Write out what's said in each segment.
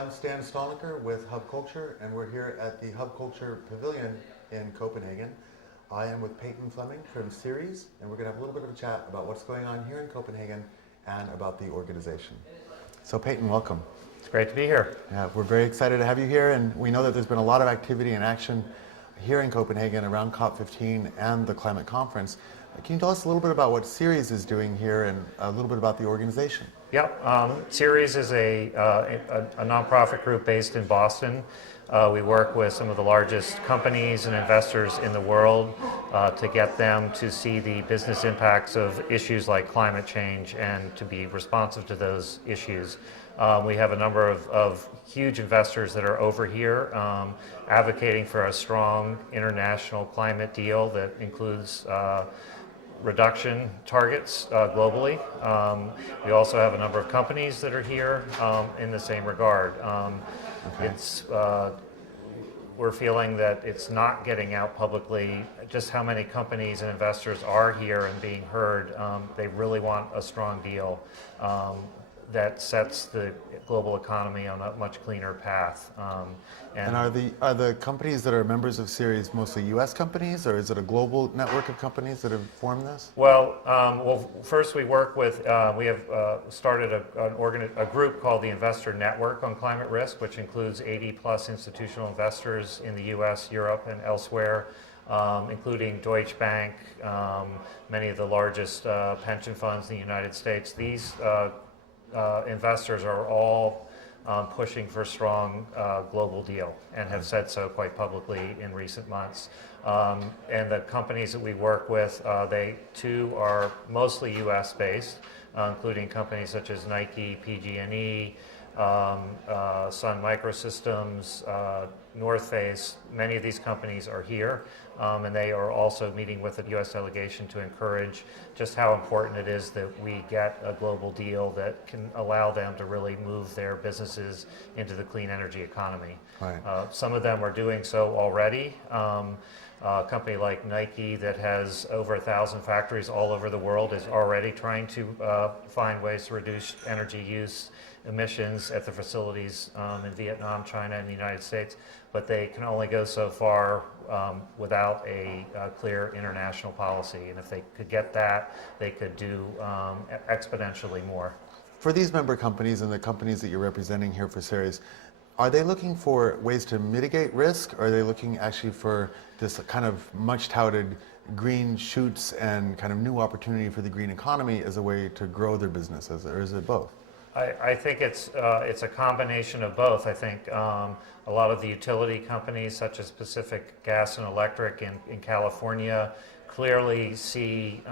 I'm Stan Stalnaker with Hub Culture, and we're here at the Hub Culture Pavilion in Copenhagen. I am with Peyton Fleming from CERES, and we're going to have a little bit of a chat about what's going on here in Copenhagen and about the organization. So Peyton, welcome. It's great to be here. Yeah, we're very excited to have you here, and we know that there's been a lot of activity and action here in Copenhagen around COP15 and the climate conference. Can you tell us a little bit about what CERES is doing here and a little bit about the organization? Yep, CERES is a nonprofit group based in Boston. We work with some of the largest companies and investors in the world to get them to see the business impacts of issues like climate change and to be responsive to those issues. We have a number of huge investors that are over here advocating for a strong international climate deal that includes reduction targets globally. We also have a number of companies that are here in the same regard. We're feeling that it's not getting out publicly just how many companies and investors are here and being heard. They really want a strong deal that sets the global economy on a much cleaner path. And are the companies that are members of CERES mostly U.S. companies, or is it a global network of companies that have formed this? Well, first we work with, we have started a group called the Investor Network on Climate Risk, which includes 80 plus institutional investors in the U.S., Europe, and elsewhere, including Deutsche Bank, many of the largest pension funds in the United States. These investors are all pushing for a strong global deal and have said so quite publicly in recent months. And the companies that we work with, they too are mostly US based, including companies such as Nike, PG&E, Sun Microsystems, North Face. Many of these companies are here, and they are also meeting with the U.S. delegation to encourage just how important it is that we get a global deal that can allow them to really move their businesses into the clean energy economy. Right. Some of them are doing so already. A company like Nike that has over 1,000 factories all over the world is already trying to find ways to reduce energy use emissions at the facilities in Vietnam, China, and the United States, but they can only go so far without a clear international policy. And if they could get that, they could do exponentially more. For these member companies and the companies that you're representing here for CERES, are they looking for ways to mitigate risk, or are they looking actually for this kind of much touted green shoots and kind of new opportunity for the green economy as a way to grow their businesses, or is it both? I think it's a combination of both. I think a lot of the utility companies, such as Pacific Gas and Electric in California, clearly see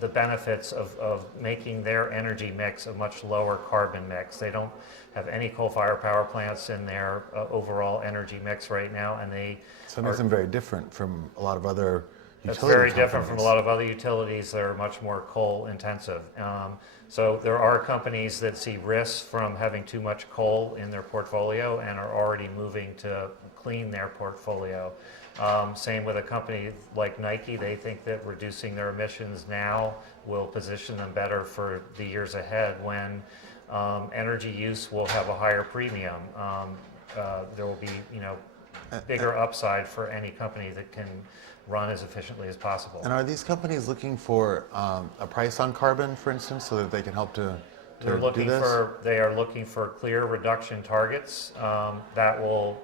the benefits of making their energy mix a much lower carbon mix. They don't have any coal-fired power plants in their overall energy mix right now, and so it makes them very different from a lot of other utility It's very companies. different from a lot of other utilities that are much more coal intensive. So there are companies that see risks from having too much coal in their portfolio and are already moving to clean their portfolio. Same with a company like Nike. They think that reducing their emissions now will position them better for the years ahead when energy use will have a higher premium. There will be, bigger upside for any company that can run as efficiently as possible. And are these companies looking for a price on carbon, for instance, so that they can help to They are looking for clear reduction targets that will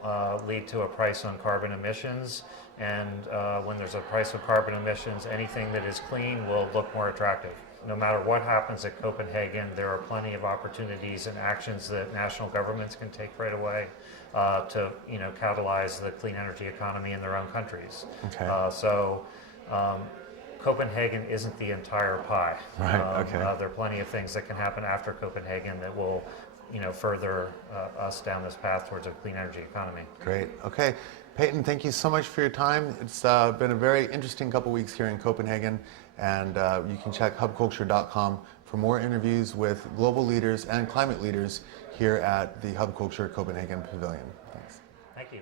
lead to a price on carbon emissions. And when there's a price on carbon emissions, anything that is clean will look more attractive. No matter what happens at Copenhagen, there are plenty of opportunities and actions that national governments can take right away to catalyze the clean energy economy in their own countries. Okay. Copenhagen isn't the entire pie. Right. Okay. There are plenty of things that can happen after Copenhagen that will further us down this path towards a clean energy economy. Great. Okay. Peyton, thank you so much for your time. It's been a very interesting couple weeks here in Copenhagen, and you can check hubculture.com for more interviews with global leaders and climate leaders here at the Hub Culture Copenhagen Pavilion. Thanks. Thank you.